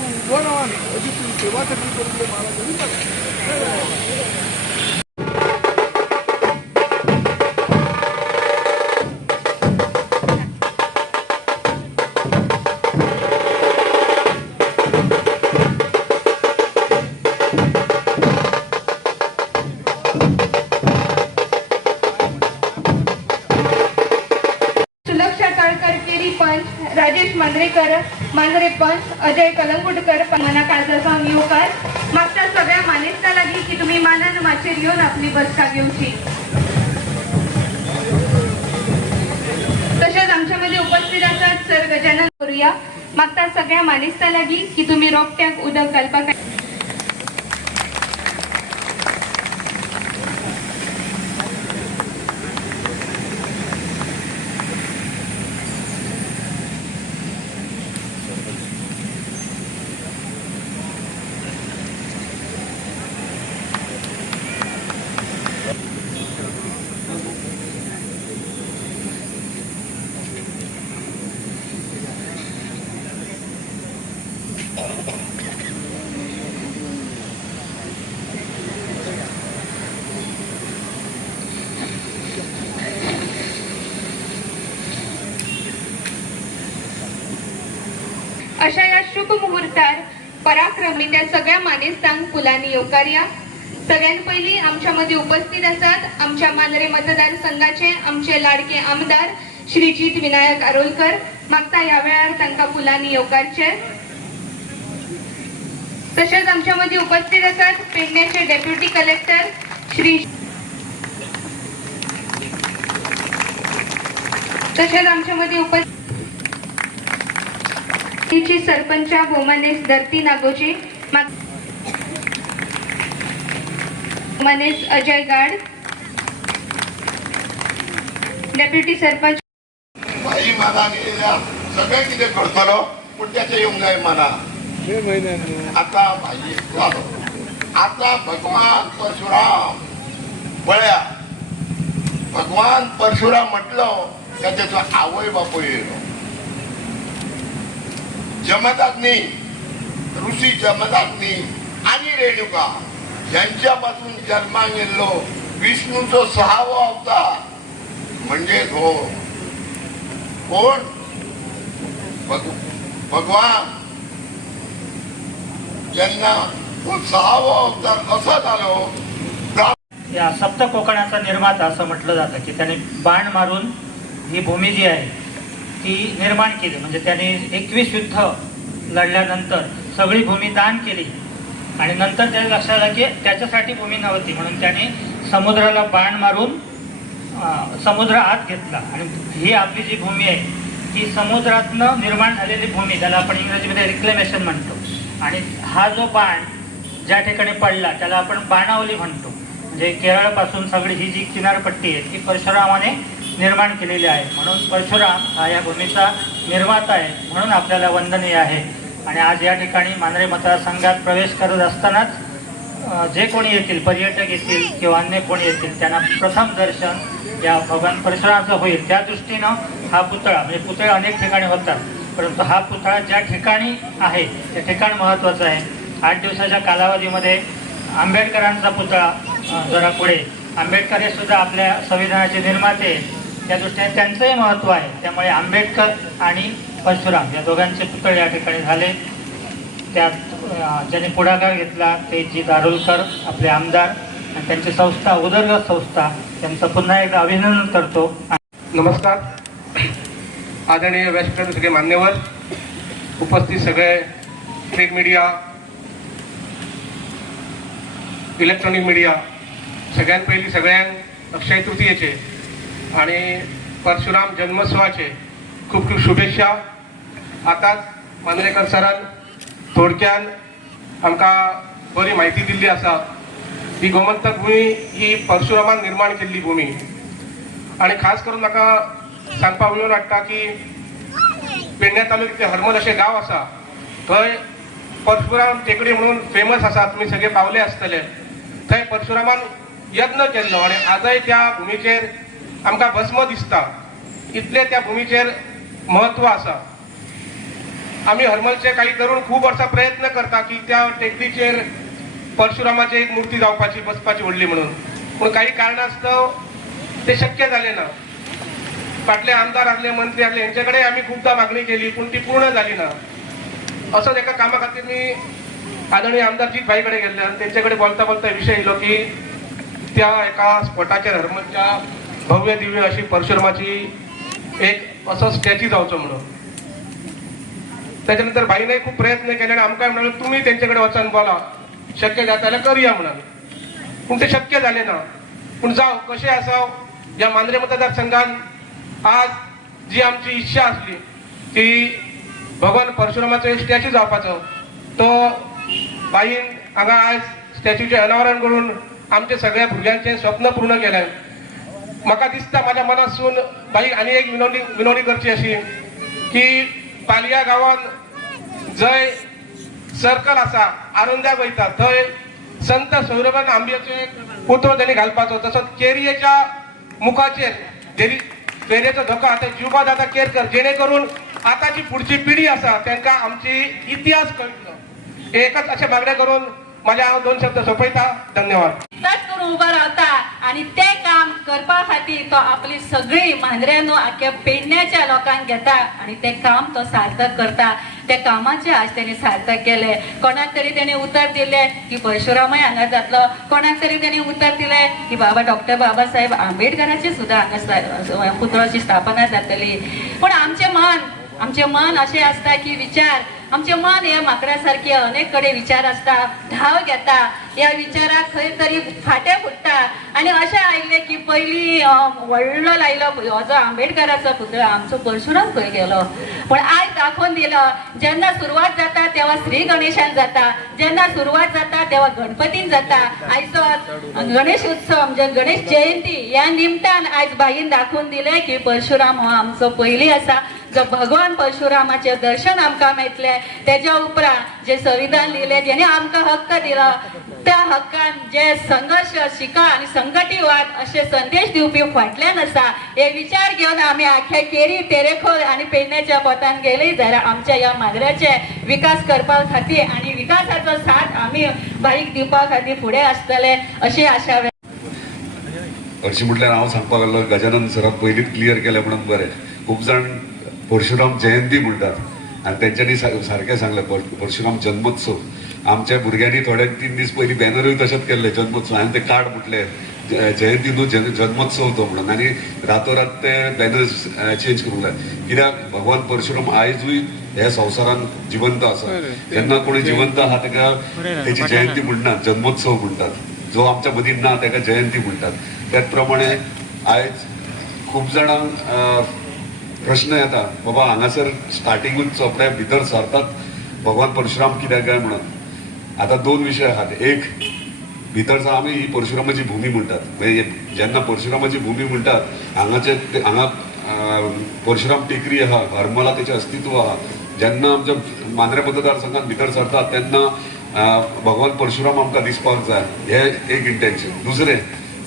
तूं उबो रावन अशी तुजी सेवा सगळी करून मला घरी राजेश मांद्रेकर मांद्रे पंच अजय कलंगुटकर मना काळजाचा नियोकार मागच्या सगळ्या मानेस्ता लागली की तुम्ही मानान माचेर येऊन आपली बसका घेऊची। तसेच आमच्यामध्ये उपस्थित असतात सर गजानन करूया मागच्या सगळ्या मानेस्ता लागली की तुम्ही रोपट्याक उदक घालपाक अशा या शुभ मुहूर्तार पराक्रमी त्या सगळ्या मानेस्तांक फुलांनी येवकार्या। सगळ्यात पहिली आमच्यामध्ये उपस्थित असतात आमच्या मांद्रे मतदारसंघाचे आमचे लाडके आमदार श्रीजित विनायक आरोलकर मागता या वेळार तांकां फुलांनी येवकारचे। तसेच आमच्यामध्ये उपस्थित असतात पेडण्याचे डेप्युटी कलेक्टर श्री तसेच आमच्यामध्ये उपस्थित सरपंच भोमानेस धरती नागोजी मनेस अजय गाड डेप्युटी सरपंच भाई मला सगळे कितें करतलो पूण त्याचे येवंक जाय मना आता भाई आता भगवान परशुराम पळया भगवान परशुराम म्हटलो त्याचा आवय बापूय येयलो जमदग्नी ऋषी जमदग्नी आणि रेणुका यांच्यापासून जन्माक येयल्लो विष्णूचो 6वो अवतार म्हणजे हो कोण भगवान जेन्ना तो 6वो अवतार कसा झालो या सप्त कोकणाचा निर्माता असं म्हटलं जातं की त्याने बाण मारून ही भूमी जी आहे ती निर्माण केली। म्हणजे त्याने 21 युद्ध लढल्यानंतर सगळी भूमी दान केली आणि नंतर त्याला लक्षात आलं की त्याच्यासाठी भूमी नव्हती म्हणून त्याने समुद्राला बाण मारून समुद्र आत घेतला आणि ही आपली जी भूमी आहे ती समुद्रातनं निर्माण झालेली भूमी ज्याला आपण इंग्रजीमध्ये रिक्लेमेशन म्हणतो आणि हा जो बाण ज्या ठिकाणी पडला त्याला आपण बाणावली म्हणतो। म्हणजे केरळपासून सगळी ही जी किनारपट्टी आहे ती परशुरामाने निर्माण केलेली आहे म्हणून परशुराम हा या भूमीचा निर्माता आहे म्हणून आपल्याला वंदनीय आहे। आणि आज या ठिकाणी मांद्रे मतदारसंघात प्रवेश करत असतानाच जे कोणी येतील पर्यटक येतील किंवा अन्य कोणी येतील त्यांना प्रथम दर्शन या भगवान परशुरामाचं होईल त्या दृष्टीनं हा पुतळा म्हणजे पुतळे अनेक ठिकाणी होतात परंतु हा पुतळा ज्या ठिकाणी आहे ते ठिकाण महत्त्वाचं आहे। 8 दिवसाच्या कालावधीमध्ये आंबेडकरांचा पुतळा जरा पुढे आंबेडकर हे सुद्धा आपल्या संविधानाचे निर्माते त्या दृष्टीने त्यांचंही महत्त्व आहे त्यामुळे आंबेडकर आणि परशुराम या दोघांचे पुतळे या ठिकाणी झाले। त्यात ज्यांनी पुढाकार घेतला ते जी दारुलकर आपले आमदार आणि त्यांची संस्था उदरगत संस्था त्यांचं पुन्हा एकदा अभिनंदन करतो। नमस्कार आदरणीय व्यासपीठावर सगळे मान्यवर उपस्थित सगळे प्रिंट मीडिया इलेक्ट्रॉनिक मीडिया सगळ्यात पहिली सगळ्यांक अक्षय तृतीयेचे आणि परशुराम जन्मोत्सवाचे खूप खूप शुभेच्छा। आताच मांद्रेकर सरान थोडक्यान आमकां बरी म्हायती दिल्ली आसा। ही गोमंतक भूमी ही परशुरामान निर्माण केल्ली भूमी आणि खास करून म्हाका सांगपाक उलोवन वाटता की पेडण्या तालुक्याचे हरमल अशें गांव आसा थंय परशुराम टेकडी म्हणून फेमस आसा तुमी सगळे पावले आसतले। थंय परशुरामान यत्न केल्लो आणि आजय त्या भूमीचेर आमकां भस्म दिसता इतले त्या भूमीचेर महत्व आसा। आम्ही हरमलचे काही तरुण खूप वर्षा प्रयत्न करता की त्या टेकडीचेर परशुरामाची एक मूर्ती जावपाची बसपाची व्हडली म्हणून, पूण काही कारणास्तव ते शक्य झाले ना. फाटले आमदार असले, मंत्री असले, यांच्याकडे आम्ही खूपदा मागणी केली पण ती पूर्ण झाली ना. असंच एका कामा खातीर मी आदरणीय आमदार भाईकडे गेले आणि त्यांच्याकडे बोलता बोलता विषय येलो की त्या एका स्पॉटाचेर हरमलच्या भव्य दिव्य अशी परशुरामाची एक असं स्टॅच्यू जावचो म्हणून. त्याच्यानंतर भाईने खूप प्रयत्न केले आणि आमकां म्हणाले तुम्ही त्यांच्याकडे वचन बोला, शक्य जाता जाल्यार करूया म्हणून. पण ते शक्य झाले ना. पण जाव कशें आसा, या मांद्रे मतदारसंघान आज जी आमची इच्छा असली की भगवान परशुरामाचो स्टॅच्यू जावपाचो, तो बाईन हांगा आज स्टॅच्यूचे अनावरण करून आमच्या सगळ्या भुरग्यांचे स्वप्न पूर्ण केलें. म्हाका दिसता म्हाज्या मनासून बाई आनी एक विनवणी करची अशी की पालया गांवांत जंय सर्कल आसा आरोंद्याक वयता थंय संत सौरभन आंब्याचे पुतळो त्यांनी घालपाचो. तसोच केरयेच्या मुखाचेर फेरयेचो धोको आता जीवबा दादा केरकर, जेणेकरून आताची पुढची पिढी आसा तांकां आमची इतिहास कळटलो. एकच अशें मागणें करून माझ्या हांव 2 शब्द सोंपयता. धन्यवाद. करून उभा रावता आणि ते काम करपा खातीर तो आपली सगळी मांद्रे न्हू आख्या पेडण्याच्या लोकांक घेता आणि ते काम तो सार्थक करता. त्या कामाचे आज त्यांनी सार्थक केले. कोणाक तरी त्यांनी उतर दिले की परशुरामय हांगा जातलो, कोणाक तरी त्यांनी उतर दिले की बाबा डॉक्टर बाबासाहेब आंबेडकराची सुद्धा हांगा पुतळ्याची स्थापना जातली. पण आमचे मन असे असता की विचार, आमचे मन हे माकड्या सारखे अनेक कडे विचार असता, धाव घेता, या विचाराक खंय तरी फाटे फुटता आणि अशें आयिल्ले की पयलीं व्हडलो लायलो हो जो आंबेडकराचो पुतळो आमचो परशुराम खंय गेलो. पण आयज दाखोवन दिलो जेन्ना सुरवात जाता तेव्हा श्री गणेशान जाता, जेन्ना सुरवात जाता तेव्हा गणपतीन जाता. आयचो गणेश उत्सव म्हणजे गणेश जयंती ह्या निमतान आयज बाईन दाखोवन दिले की परशुराम हो आमचो पयली आसा, जो भगवान परशुरामाचे दर्शन आमकां मेळटले. तेज्या उपरांत जे संविधान लिहिले, जेणे आमकां हक्क दिलो, त्या हक्कान जे संघर्ष शिका आणि संघटीवाद असे संदेश दिवपी फाटल्यान आसा. हे विचार घेऊन आम्ही आख्या केरी तेरेखोल आणि पेडण्याच्या पोतान गेली जाल्यार आमच्या या मांद्र्याचे विकास करपा खातीर आणि विकासाचो साथ आम्ही बाईक दिवपा खातीर फुडें आसतले अशी आशा. हरशीं म्हटल्यार हांव सांगपाक लागलो गजानन सराक पयलींच क्लियर केलें म्हणून बरें. खूब जाण परशुराम जयंती म्हणटात आनी तेंच्यांनी सारकें सांगलें परशुराम जन्मोत्सव. आमच्या भुरग्यांनी थोड्या 3 दीस पयलीं बॅनरूय तशेंच केल्ले जन्मोत्सव. हांवें ते कार्ड म्हटले जयंती न्हू जन्मोत्सव तो म्हणून, आनी रातोरात ते बॅनर्स चेंज करूंक जाय. कित्याक भगवान परशुराम आयजूय ह्या संवसारान जिवंत आसा. जेन्ना कोणी जिवंत आहा ताका तेची जयंती म्हणटात, जन्मोत्सव म्हणटात. जो आमच्या मदीं ना ताका जयंती म्हणटात. त्याच प्रमाणे आयज खूब जाणांक प्रश्न येता बाबा हांगासर स्टार्टिंगूच चोपड्या भितर सरतात भगवान परशुराम कित्याक काय म्हणून. आता 2 विशय आहात. एक भितरचा आमी ही परशुरामाची भूमी म्हणटात. म्हणजे जेन्ना परशुरामाची भूमी म्हणटात हांगा परशुराम टेकरी आहा, हरमला तेचें अस्तित्व आहा. जेन्ना आमच्या मांद्रे मतदारसंघात भितर सरतात तेन्ना भगवान परशुराम आमकां दिसपाक जाय, हे एक इंटेन्शन. दुसरें,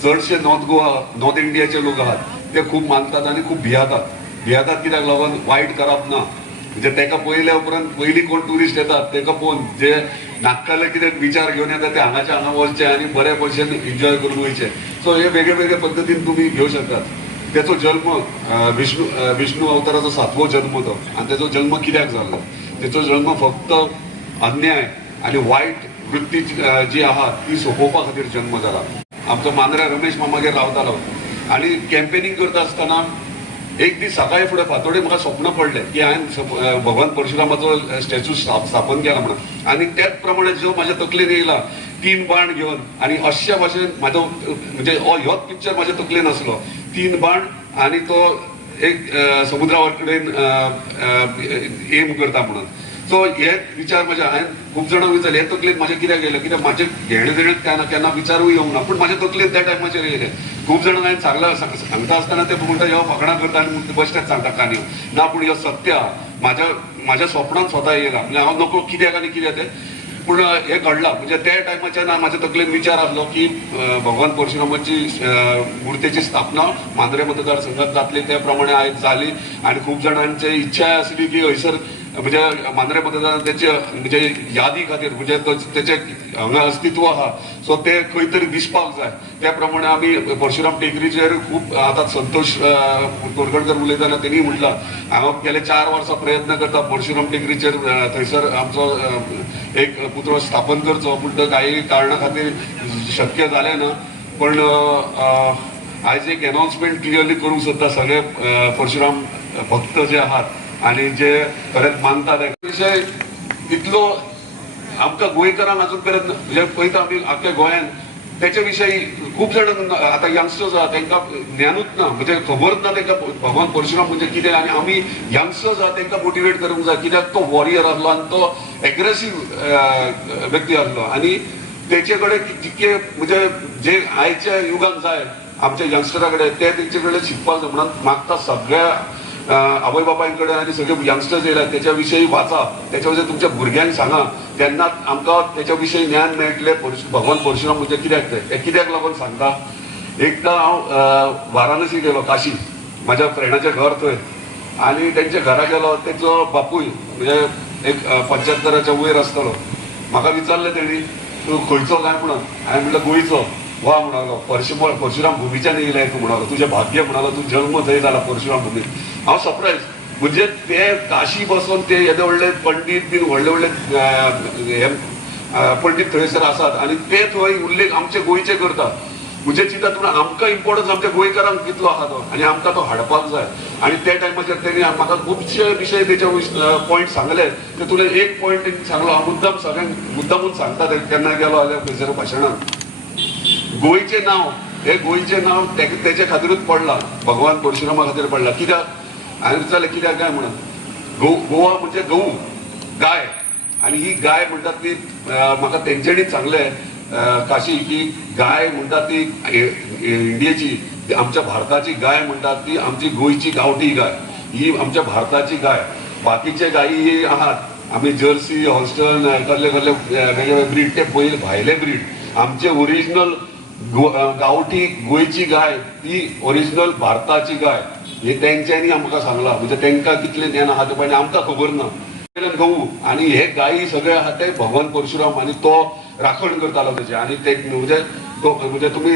चडशे नॉर्थ इंडियाचे लोक आहात ते खूब मानतात आनी खूब भियातात कित्याक लागून वायट करप ना. म्हणजे तेका पयल्या उपरांत पयलीं कोण ट्युरिस्ट येतात तेका पळोवन जे नाक्काले कितें विचार घेवन येतात ते हांगा वचचे आनी बऱ्या भशेन एन्जॉय करून वयचे. सो हे वेगळे वेगळे पद्दतीन तुमी घेवं शकतात. तेचो जल्म विष्णू अवताराचो 7वो जल्म तो. आनी तेचो जल्म कित्याक जाल्लो? तेचो जल्म फक्त अन्याय आनी वायट वृत्ती जी आहा ती सोंपोवपा खातीर जल्म जाला. आमचो मांद्रे रमेश मामागेर रावतालो आनी कॅम्पेनींग करता आसतना एक दीस सकाळी फुडें फातोडे म्हाका स्वप्न पडलें की हांवें भगवान परशुरामाचो स्टॅच्यू स्थापन केला म्हणून. आनी त्याच प्रमाणे जो म्हाज्या तकलेन येयला 3 बाण घेवन आनी अशा भाशेन म्हाजो म्हणजे ह्योच पिक्चर म्हाज्या तकलेन आसलो. 3 बाण आनी तो एक समुद्रा कडेन एम करता म्हणून. सो हे विचार म्हाज्या हांवें खूब जाणां विचारले हे तकलेन म्हाज्या कित्याक येयलें, कित्याक म्हाजे घेणे देणे केन्ना विचारूय येवंक ना. पूण म्हाज्या तकलेन त्या टायमाचेर येयलें. खूब जाणांक हांवें सांगता आसतना ते म्हणटा ह्यो फकाणां करता आनी बेश्टेच सांगता काणयो ना. पूण ह्यो सत्य आहा. म्हाज्या स्वप्नांत स्वता येयला. म्हणजे हांव नको कित्याक आनी कितें तें, पूण हे घडलां. म्हणजे त्या टायमाच्यान म्हाज्या तकलेन विचार आसलो की भगवान परशुरामाची मुर्तेची स्थापना मांद्रे मतदारसंघात जातली. त्या प्रमाणे आयज जाली. आनी खूब जाणांची इच्छाय आसली की हयसर म्हणजे मांद्रे मतदारांचे म्हणजे यादी खातीर म्हणजे त्याचे हांगा अस्तित्व आहा सो ते खंय तरी दिसपाक जाय त्या प्रमाणे आमी परशुराम टेकरीचेर खूब आतां संतोष कोरगडकर उलयतना तेणी म्हटलां हांव गेले 4 वर्सां प्रयत्न करता परशुराम टेकरीचेर थंयसर आमचो एक पुतळो स्थापन करचो पूण तो काही कारणां खातीर शक्य जालें ना पण आयज एक अनाउन्समेंट क्लियरली करूंक सोदता सगळे परशुराम भक्त जे आहात आणि जे खरेंच मानतात विषय इतलो आमकां गोंयकारांक अजून पर्यंत म्हणजे पळयता आमी आख्या गोंयांत त्याच्या विशयी खूप जण आता यंगस्टर्स आहात तांकां ज्ञानूच ना म्हणजे खबरच ना तांकां भगवान परशुराम म्हणजे कितें आनी आमी यंगस्टर्स आहात तांकां मोटिवेट करूंक जाय कित्याक तो वॉरियर आसलो आनी तो एग्रेसीव व्यक्ती आसलो आणि तेचे कडेन जितके म्हणजे जे आयच्या युगान जाय आमच्या यंगस्टरा कडेन ते तेंचे कडेन शिकपाक जाय म्हणून मागता सगळ्या आवय बापायकडे आणि सगळे यंगस्टर्स येयल्यात त्याच्या विशयी वाचा त्याच्या विशयी तुमच्या भुरग्यांक सांगा तेन्ना आमकां त्याच्या विशयी ज्ञान मेळटलें भगवान परशुराम म्हणजे कित्याक ते कित्याक लागून सांगता एकदां हांव वाराणसी गेलो काशी म्हाज्या फ्रेंडाचें घर थंय आनी तेंच्या घरा गेलो तेचो बापूय म्हणजे एक 75 वयर आसतलो म्हाका विचारलें तेणी तूं खंयचो काय म्हणून हांवें म्हणलें गोंयचो वा म्हणालो परशुराम भूमीच्यान येयलाय तूं म्हणालो तुजें भाग्य म्हणालो तूं जल्म थंय जाला परशुराम भूमीत हांव सरप्रायज म्हणजे ते काशी बसून ते येदे व्हडले पंडीत बीन व्हडले व्हडले पंडीत थंयसर आसात आनी ते थंय उल्लेख आमचे गोंयचे करतात म्हणजे चिंता तुला आमकां इम्पॉर्टन्स आमच्या गोंयकारांक कितलो आहा तो आनी आमकां तो हाडपाक जाय आनी त्या टायमाचेर तेणी म्हाका खुबशे विशय तेचे पॉयंट सांगले ते तुवें एक पॉयंट सांगलो हांव मुद्दाम सगळ्यांक मुद्दामून सांगता केन्ना गेलो जाल्यार थंयसर भाशणांत गोंयचें नांव हे गोंयचें नांव तेचे खातीरूच पडलां भगवान परशुरामा खातीर पडलां कित्याक हांवें विचारलें कित्याक काय म्हणून गोवा म्हणजे गहू गाय आनी ही गाय म्हणटात ती म्हाका तेंच्यांनीच सांगलें काशी की गाय म्हणटात ती इंडियेची आमच्या भारताची गाय म्हणटात ती आमची गोंयची गांवठी गाय ही आमच्या भारताची गाय बाकीचे गायी आहात आमी जर्सी हॉस्टन कसले कसले वेगवेगळे ब्रीड ते पयले भायले ब्रीड आमचे ओरिजिनल गांवठी गोंयची गाय ती ओरिजिनल भारताची गाय हे तेंच्यांनी आमकां सांगलां म्हणजे तेंकां कितलें ज्ञान आहा ते पण आमकां खबर ना गहू आणि हे गायी सगळे आहात ते भगवान परशुराम आणि तो राखण करतालो त्याचे आणि ते म्हणजे तुम्ही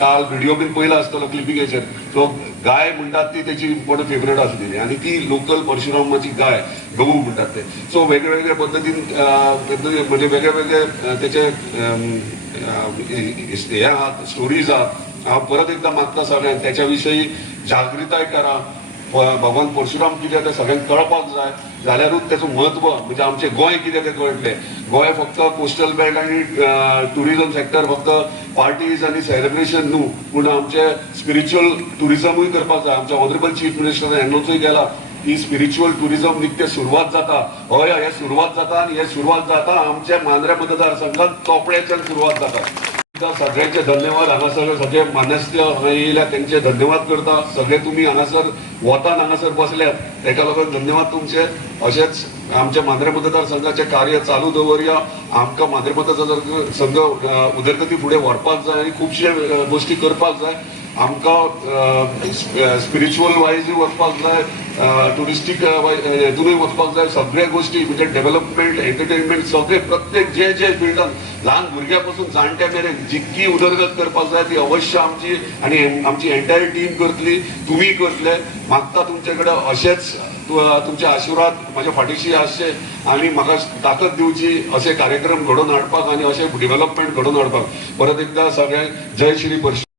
काल व्हिडिओ बीन पयला आसतलो क्लिपिंगेचेर तो गाय म्हणटात ती त्याची इम्पॉर्टंट फेवरेट आसलेली आणि ती लोकल परशुरामाची गाय गहू म्हणटात ते सो वेगवेगळ्या पद्दतीन म्हणजे वेगळे त्याचे हे आहात स्टोरीज आहात हांव परत एकदा मागता सगळ्यांक त्याच्या विशयी जागृताय करा भगवान परशुराम कितें ते सगळ्यांक कळपाक जाय जाल्यारूच त्याचं महत्व म्हणजे आमचे गोंय कितें तें कळटलें गोंय फक्त कोस्टल बेल्ट आनी टुरिझम सेक्टर फक्त पार्टीज आनी सेलिब्रेशन न्हू पूण आमचे स्पिरिच्युअल टुरिझमूय करपाक जाय आमच्या ऑनरेबल चीफ मिनिस्टर एनोचूय गेला की स्पिरिच्युअल टुरिझम नित्य सुरवात जाता हय हे सुरवात जाता आनी हे सुरवात जाता आमच्या मांद्रे मतदारसंघात चोपड्याच्यान सुरवात जाता सगळ्यांचे धन्यवाद हांगासर सगळे मान्यस्थ हांगा येयल्या तेंचे धन्यवाद करता सगळे तुम्ही हांगासर वतान हांगासर बसल्यात तेका लागून धन्यवाद तुमचे अशेंच आमच्या मांद्रे मतदारसंघाचे कार्य चालू दवरया आमकां मांद्रे मतदारसंघ उदरगती फुडें व्हरपाक जाय आनी खुबशे गोश्टी करपाक जाय आमकां स्पिरिच्युअल वायजूय वचपाक जाय टुरिस्टीक हितूनय वचपाक जाय सगळे गोश्टी म्हणजे डेव्हलपमेंट एंटरटेनमेंट सगळे प्रत्येक जे फिल्डान ल्हान भुरग्यां पासून जाणट्या मेरेन जितकी उदरगत करपाक जाय ती अवश्य आमची आनी आमची एंटायर टीम करतली तुमी करतले मागता तुमचे कडेन अशेंच तुमचे आशिर्वाद म्हाज्या फाटीशी आसचे आनी म्हाका ताकद दिवची असे कार्यक्रम घडोवन हाडपाक आनी अशें डेव्हलपमेंट घडोवन हाडपाक परत एकदा सगळ्यांक जय श्री परशुराम